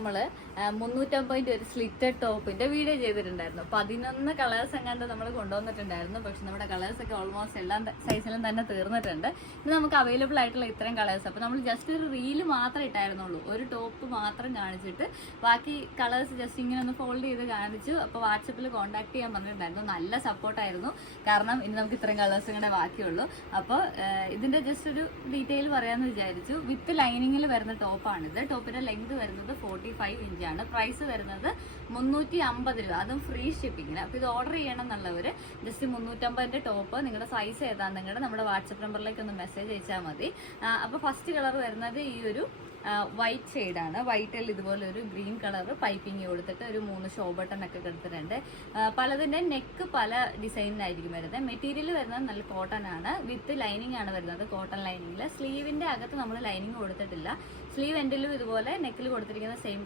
നമ്മൾ 350 ഒരു സ്ലിറ്റഡ് ടോപ്പിന്റെ വീഡിയോ ചെയ്തിട്ടുണ്ടായിരുന്നു. 11 കളേഴ്സ് എങ്ങാണ്ട് നമ്മൾ കൊണ്ടുവന്നിട്ടുണ്ടായിരുന്നു. പക്ഷെ നമ്മുടെ കളേഴ്സ് ഒക്കെ ഓൾമോസ്റ്റ് എല്ലാ സൈസിലും തന്നെ തീർന്നിട്ടുണ്ട്. ഇത് നമുക്ക് അവൈലബിൾ ആയിട്ടുള്ള ഇത്രയും കളേഴ്സ്. അപ്പോൾ നമ്മൾ ജസ്റ്റ് ഒരു റീല് മാത്രമേ ഇട്ടായിരുന്നുള്ളൂ, ഒരു ടോപ്പ് മാത്രം കാണിച്ചിട്ട് ബാക്കി കളേഴ്സ് ജസ്റ്റ് ഇങ്ങനെ ഒന്ന് ഫോൾഡ് ചെയ്ത് കാണിച്ചു. അപ്പോൾ വാട്സപ്പിൽ കോൺടാക്ട് ചെയ്യാൻ പറഞ്ഞിട്ടുണ്ടായിരുന്നു. നല്ല സപ്പോർട്ടായിരുന്നു, കാരണം ഇനി നമുക്ക് ഇത്രയും കളേഴ്സ് കൂടെ ബാക്കിയുള്ളൂ. അപ്പോൾ ഇതിന്റെ ജസ്റ്റ് ഒരു ഡീറ്റെയിൽ പറയാമെന്ന് വിചാരിച്ചു. വിത്ത് ലൈനിങ്ങിൽ വരുന്ന ടോപ്പാണിത്. ടോപ്പിന്റെ ലെങ്ത് വരുന്നത് 45 ഇഞ്ചാണ്. പ്രൈസ് വരുന്നത് 350 രൂപ, അതും ഫ്രീ ഷിപ്പിങ്ങിന്. അപ്പോൾ ഇത് ഓർഡർ ചെയ്യണം എന്നുള്ളവർ ജസ്റ്റ് 350 ടോപ്പ് നിങ്ങളുടെ സൈസ് ഏതാണ് നിങ്ങളുടെ നമ്മുടെ വാട്സപ്പ് നമ്പറിലേക്ക് ഒന്ന് മെസ്സേജ് അയച്ചാൽ മതി. അപ്പോൾ ഫസ്റ്റ് കളർ വരുന്നത് ഈ ഒരു വൈറ്റ് ഷെയ്ഡാണ്. വൈറ്റിൽ ഇതുപോലെ ഒരു ഗ്രീൻ കളർ പൈപ്പിംഗ് കൊടുത്തിട്ട് ഒരു 3 ഷോ ബട്ടൺ ഒക്കെ കൊടുത്തിട്ടുണ്ട്. പലതിൻ്റെ നെക്ക് പല ഡിസൈനിലായിരിക്കും വരുന്നത്. മെറ്റീരിയൽ വരുന്നത് നല്ല കോട്ടൺ ആണ്, വിത്ത് ലൈനിങ് ആണ് വരുന്നത്, കോട്ടൺ ലൈനിങ്ങിൽ. സ്ലീവിന്റെ അകത്ത് നമ്മൾ ലൈനിങ് കൊടുത്തിട്ടില്ല. സ്ലീവ് എൻഡിലും ഇതുപോലെ നെക്കിൽ കൊടുത്തിരിക്കുന്ന സെയിം